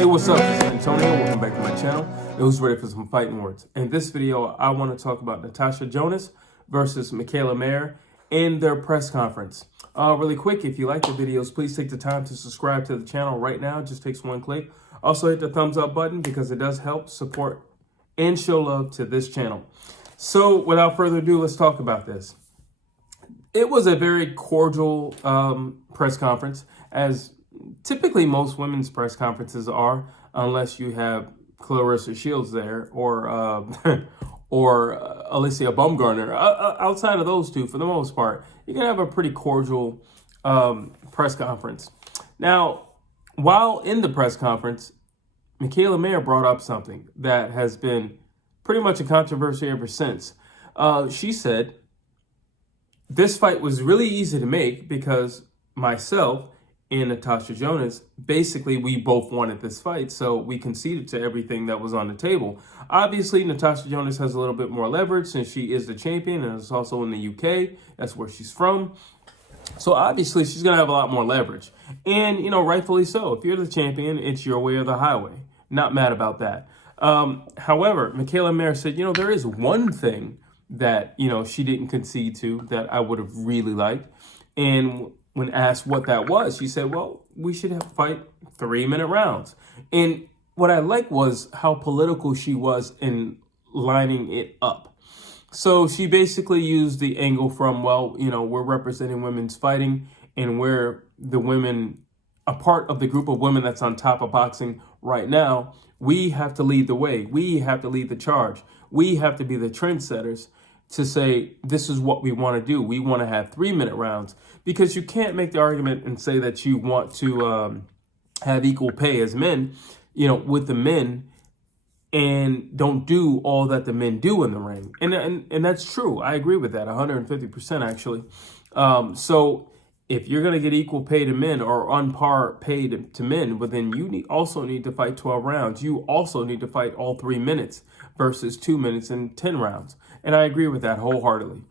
Hey, what's up? This is Antonio. Welcome back to my channel. It was ready for some fighting words. In this video, I want to talk about Natasha Jonas versus Mikaela Mayer in their press conference. Really quick, if you like the videos, please take the time to subscribe to the channel right now. It just takes one click. Also, hit the thumbs up button because it does help support and show love to this channel. So, without further ado, let's talk about this. It was a very cordial press conference, as typically most women's press conferences are, unless you have Clarissa Shields there or Alicia Baumgartner. Outside of those two, for the most part, you can have a pretty cordial press conference. Now, while in the press conference, Mikaela Mayer brought up something that has been pretty much a controversy ever since. She said, this fight was really easy to make because myself and Natasha Jonas, basically we both wanted this fight, so we conceded to everything that was on the table. Obviously, Natasha Jonas has a little bit more leverage since she is the champion and is also in the UK. That's where she's from. So obviously she's going to have a lot more leverage. And, you know, rightfully so. If you're the champion, it's your way or the highway. Not mad about that. However, Mikaela Mayer said, you know, there is one thing that, you know, she didn't concede to that I would have really liked. And when asked what that was, she said, well, we should have fight 3-minute rounds. And what I liked was how political she was in lining it up. So she basically used the angle from, well, you know, we're representing women's fighting and we're the women, a part of the group of women that's on top of boxing right now. We have to lead the way. We have to lead the charge. We have to be the trendsetters to say, this is what we want to do. We want to have 3-minute rounds, because you can't make the argument and say that you want to have equal pay as men, you know, with the men, and don't do all that the men do in the ring. And that's true. I agree with that 150% actually. So if you're going to get equal pay to men or on par pay to men, but then you also need to fight 12 rounds. You also need to fight all 3 minutes versus 2 minutes and 10 rounds. And I agree with that wholeheartedly.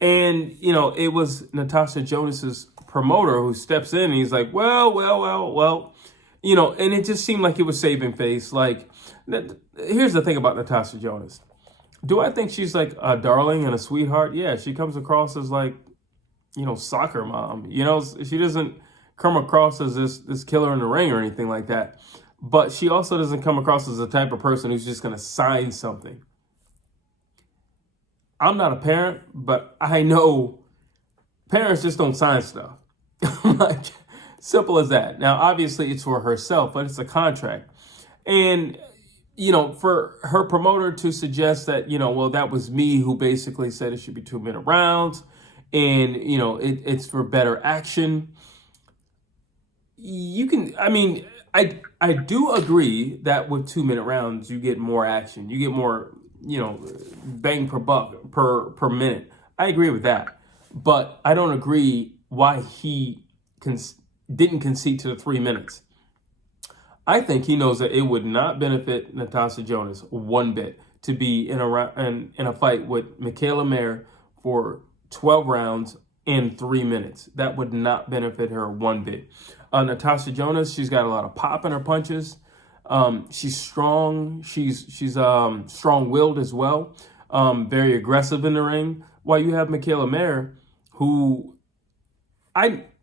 And, you know, it was Natasha Jonas's promoter who steps in and he's like, well, you know, and it just seemed like he was saving face. Like, here's the thing about Natasha Jonas. Do I think she's like a darling and a sweetheart? Yeah, she comes across as like, you know, soccer mom. You know, she doesn't come across as this killer in the ring or anything like that. But she also doesn't come across as the type of person who's just going to sign something. I'm not a parent, but I know parents just don't sign stuff. Like, simple as that. Now, obviously, it's for herself, but it's a contract. And, you know, for her promoter to suggest that, you know, well, that was me who basically said it should be 2-minute rounds and, you know, it's for better action. You can, I mean, I do agree that with 2-minute rounds, you get more action. You get more, you know, bang per buck per minute. I agree with that. But I don't agree why he didn't concede to the 3 minutes. I think he knows that it would not benefit Natasha Jonas one bit to be in a fight with Mikaela Mayer for 12 rounds in 3 minutes. That would not benefit her one bit. Natasha Jonas, she's got a lot of pop in her punches. She's strong. She's strong-willed as well. Very aggressive in the ring. While you have Mikaela Mayer, who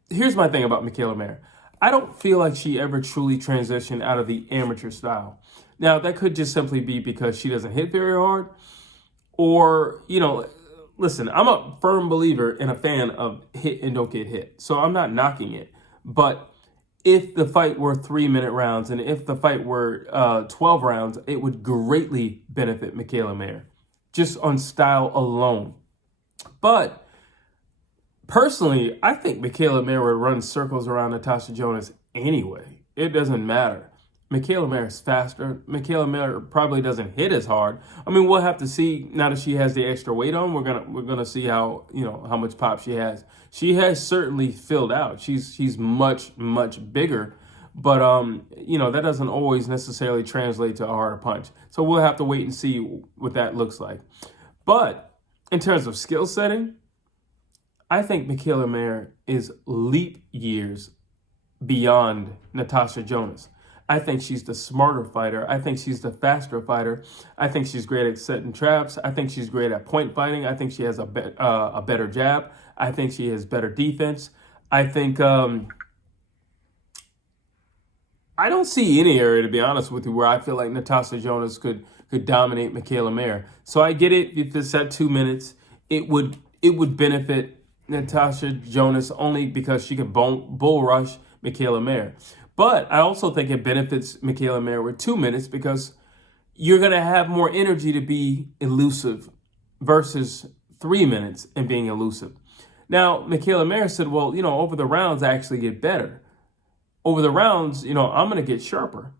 here's my thing about Mikaela Mayer. I don't feel like she ever truly transitioned out of the amateur style. Now, that could just simply be because she doesn't hit very hard, or, you know, listen, I'm a firm believer and a fan of hit and don't get hit. So I'm not knocking it. But if the fight were 3-minute rounds and if the fight were 12 rounds, it would greatly benefit Mikaela Mayer, just on style alone. But personally, I think Mikaela Mayer would run circles around Natasha Jonas anyway. It doesn't matter. Mikaela Mayer is faster. Mikaela Mayer probably doesn't hit as hard. I mean, we'll have to see now that she has the extra weight on. We're gonna see how, you know, how much pop she has. She has certainly filled out. She's much bigger, but you know, that doesn't always necessarily translate to a harder punch. So we'll have to wait and see what that looks like. But in terms of skill setting, I think Mikaela Mayer is leap years beyond Natasha Jonas. I think she's the smarter fighter. I think she's the faster fighter. I think she's great at setting traps. I think she's great at point fighting. I think she has a better jab. I think she has better defense. I think I don't see any area, to be honest with you, where I feel like Natasha Jonas could dominate Mikaela Mayer. So I get it. If it's at 2 minutes, it would benefit Natasha Jonas only because she could bull rush Mikaela Mayer. But I also think it benefits Mikaela Mayer with 2 minutes because you're going to have more energy to be elusive versus 3 minutes and being elusive. Now, Mikaela Mayer said, well, over the rounds, I actually get better. Over the rounds, I'm going to get sharper.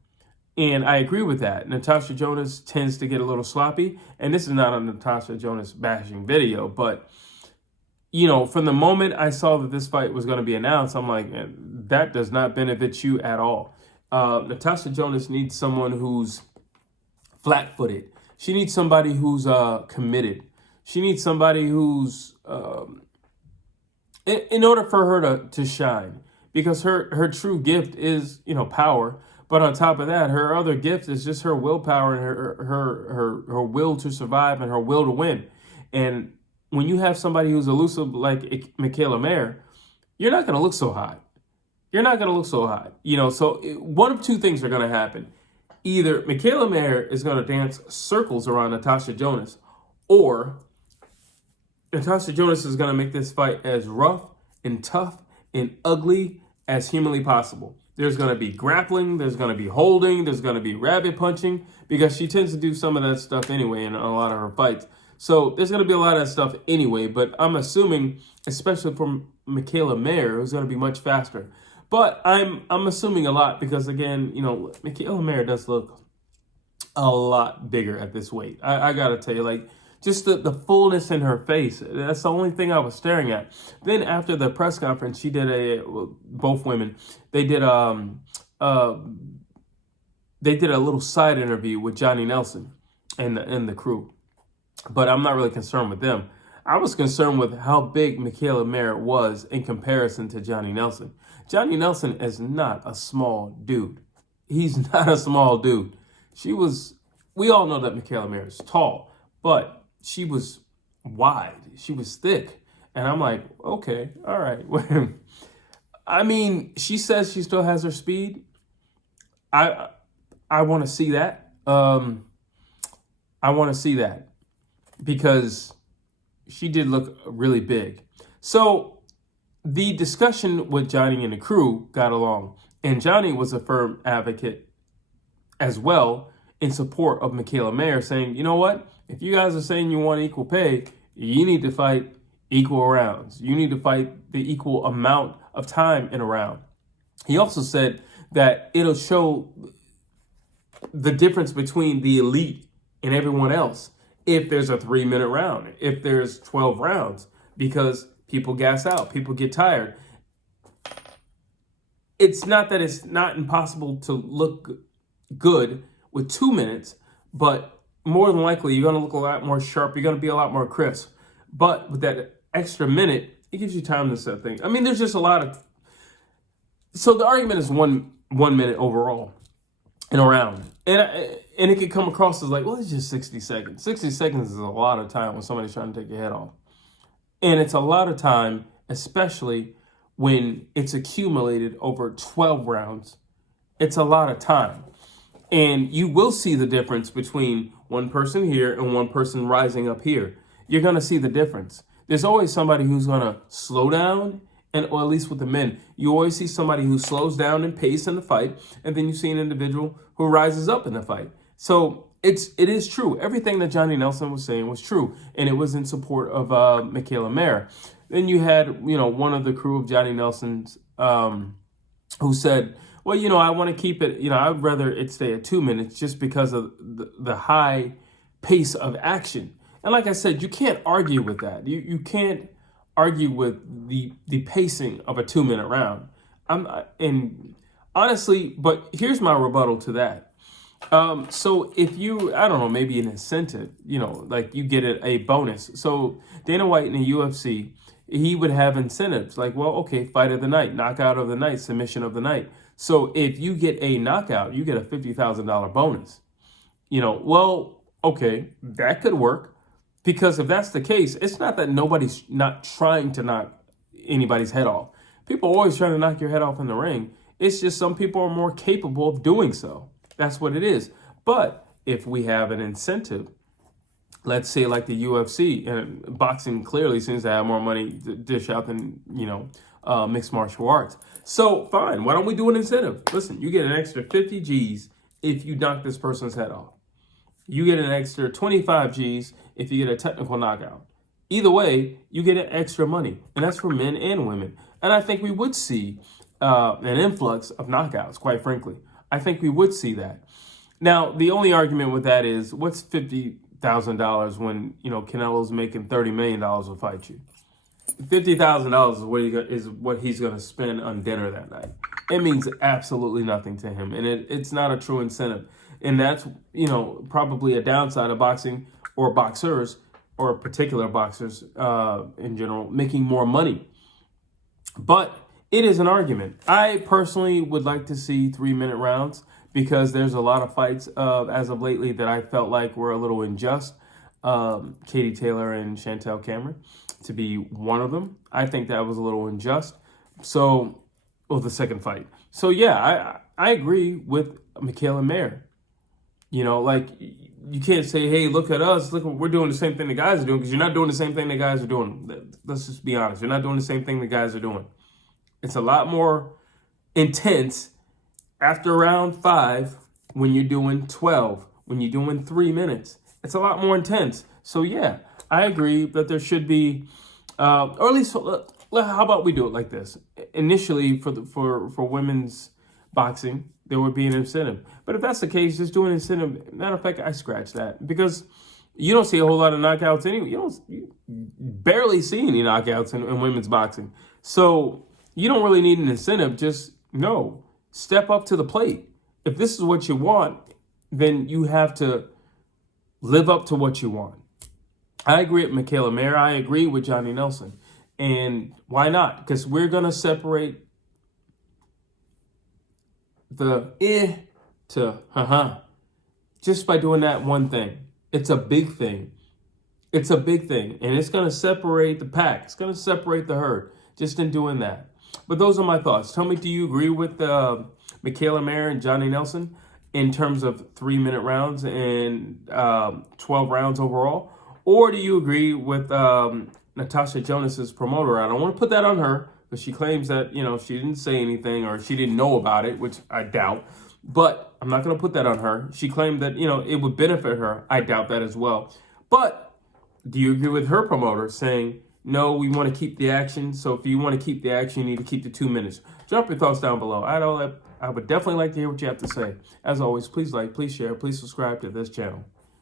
And I agree with that. Natasha Jonas tends to get a little sloppy. And this is not a Natasha Jonas bashing video, but from the moment I saw that this fight was going to be announced, I'm like, that does not benefit you at all. Natasha Jonas needs someone who's flat-footed. She needs somebody who's committed. She needs somebody who's, in order for her to shine, because her true gift is, power. But on top of that, her other gift is just her willpower and her will to survive and her will to win. And when you have somebody who's elusive like Mikaela Mayer, you're not going to look so hot. You're not going to look so hot. So one of two things are going to happen. Either Mikaela Mayer is going to dance circles around Natasha Jonas, or Natasha Jonas is going to make this fight as rough and tough and ugly as humanly possible. There's going to be grappling, there's going to be holding, there's going to be rabbit punching, because she tends to do some of that stuff anyway in a lot of her fights. So there's going to be a lot of that stuff anyway, but I'm assuming, especially from Mikaela Mayer, it's going to be much faster. But I'm assuming a lot because, again, Mikaela Mayer does look a lot bigger at this weight. I got to tell you, just the fullness in her face. That's the only thing I was staring at. Then after the press conference, she did both women, they did a little side interview with Johnny Nelson and the crew. But I'm not really concerned with them. I was concerned with how big Mikaela Mayer was in comparison to Johnny Nelson. Johnny Nelson is not a small dude. He's not a small dude. We all know that Mikaela Mayer is tall, but she was wide. She was thick. And I'm like, okay, all right. I mean, she says she still has her speed. I want to see that. I want to see that because she did look really big. So the discussion with Johnny and the crew got along. And Johnny was a firm advocate as well in support of Mikaela Mayer, saying, you know what? If you guys are saying you want equal pay, you need to fight equal rounds. You need to fight the equal amount of time in a round. He also said that it'll show the difference between the elite and everyone else if there's a 3-minute round, if there's 12 rounds, because people gas out, people get tired. It's not that it's not impossible to look good with 2 minutes, but more than likely you're going to look a lot more sharp. You're going to be a lot more crisp. But with that extra minute, it gives you time to set things. I mean, there's just a lot of... So the argument is one minute overall in a round. And it could come across as like, well, it's just 60 seconds. 60 seconds is a lot of time when somebody's trying to take your head off. And it's a lot of time, especially when it's accumulated over 12 rounds. It's a lot of time. And you will see the difference between one person here and one person rising up here. You're going to see the difference. There's always somebody who's going to slow down, or at least with the men, you always see somebody who slows down in pace in the fight, and then you see an individual who rises up in the fight. So it is true. Everything that Johnny Nelson was saying was true, and it was in support of Mikaela Mayer. Then you had, one of the crew of Johnny Nelson's who said, well, I want to keep it, I'd rather it stay at 2 minutes just because of the high pace of action. And like I said, you can't argue with that. You can't argue with the pacing of a 2-minute round. And honestly, but here's my rebuttal to that. So if you, I don't know, maybe an incentive, like you get a bonus. So Dana White in the UFC, he would have incentives like, well, okay, fight of the night, knockout of the night, submission of the night. So if you get a knockout, you get a $50,000 bonus. Well, okay, that could work. Because if that's the case, it's not that nobody's not trying to knock anybody's head off. People are always trying to knock your head off in the ring. It's just some people are more capable of doing so. That's what it is. But if we have an incentive, let's say like the UFC, and boxing clearly seems to have more money to dish out than, mixed martial arts. So fine, why don't we do an incentive? Listen, you get an extra 50 G's if you knock this person's head off. You get an extra 25 G's if you get a technical knockout. Either way, you get an extra money, and that's for men and women. And I think we would see an influx of knockouts, quite frankly. I think we would see that. Now, the only argument with that is, what's $50,000 when, Canelo's making $30 million to fight you? $50,000 is what he's going to spend on dinner that night. It means absolutely nothing to him, and it's not a true incentive. And that's, probably a downside of boxing or boxers or particular boxers in general making more money. But it is an argument. I personally would like to see 3-minute rounds because there's a lot of fights as of lately that I felt like were a little unjust. Katie Taylor and Chantel Cameron to be one of them. I think that was a little unjust. So, the second fight. So yeah, I agree with Mikaela Mayer. You can't say, hey, look at us. Look, we're doing the same thing the guys are doing, because you're not doing the same thing the guys are doing. Let's just be honest. You're not doing the same thing the guys are doing. It's a lot more intense after round 5 when you're doing 12, when you're doing 3 minutes. It's a lot more intense. So yeah, I agree that there should be, or at least, how about we do it like this? Initially, for women's boxing, there would be an incentive. But if that's the case, just do an incentive. Matter of fact, I scratch that, because you don't see a whole lot of knockouts anyway. You barely see any knockouts in women's boxing. So you don't really need an incentive. Just step up to the plate. If this is what you want, then you have to live up to what you want. I agree with Mikaela Mayer. I agree with Johnny Nelson. And why not? Because we're going to separate the to just by doing that one thing. It's a big thing. It's a big thing. And it's going to separate the pack. It's going to separate the herd just in doing that. But those are my thoughts. Tell me, do you agree with Mikaela Mayer and Johnny Nelson in terms of 3-minute rounds and 12 rounds overall? Or do you agree with Natasha Jonas's promoter? I don't want to put that on her, because she claims that, she didn't say anything or she didn't know about it, which I doubt. But I'm not going to put that on her. She claimed that, it would benefit her. I doubt that as well. But do you agree with her promoter saying, no, we want to keep the action. So if you want to keep the action, you need to keep the 2 minutes. Drop your thoughts down below. I would definitely like to hear what you have to say. As always, please like, please share, please subscribe to this channel.